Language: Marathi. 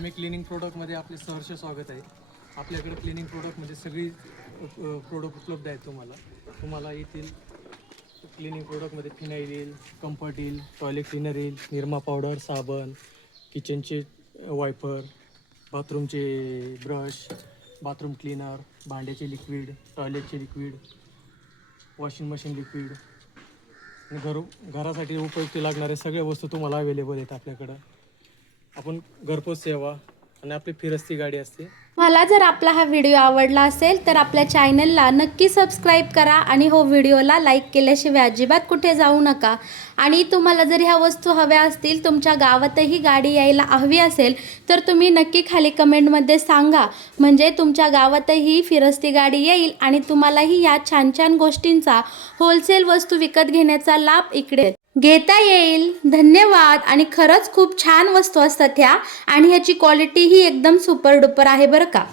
आम्ही क्लिनिंग प्रोडक्टमध्ये आपले सहर्ष स्वागत आहे। आपल्याकडे क्लिनिंग प्रोडक्टमध्ये सगळी प्रोडक्ट उपलब्ध आहेत। तुम्हाला येथील क्लिनिंग प्रोडक्टमध्ये फिनाईल येईल, कम्फर्ट येईल, टॉयलेट क्लीनर येईल, निरमा पावडर, साबण, किचनचे वायपर, बाथरूमचे ब्रश, बाथरूम क्लीनर, भांड्याचे लिक्विड, टॉयलेटचे लिक्विड, वॉशिंग मशीन लिक्विड, घरासाठी उपयुक्त लागणारे सगळ्या वस्तू तुम्हाला अवेलेबल आहेत आपल्याकडं। आपण घरपोच सेवा आणि आपली फिरस्ती गाडी असते। मला जर आपला हा व्हिडिओ आवडला असेल तर आपल्या चॅनलला नक्की सबस्क्राईब करा आणि हो व्हिडिओला लाईक केल्याशिवाय अजिबात कुठे जाऊ नका। आणि तुम्हाला जर ह्या वस्तू हव्या असतील, तुमच्या गावातही गाडी यायला हवी असेल तर तुम्ही नक्की खाली कमेंटमध्ये सांगा, म्हणजे तुमच्या गावातही फिरस्ती गाडी येईल आणि तुम्हालाही या छान छान गोष्टींचा होलसेल वस्तू विकत घेण्याचा लाभ इकडे घेता येईल। धन्यवाद। आणि खरंच खूप छान वस्तू असतात ह्या आणि ह्याची क्वालिटी ही एकदम सुपर डुपर आहे बरं का।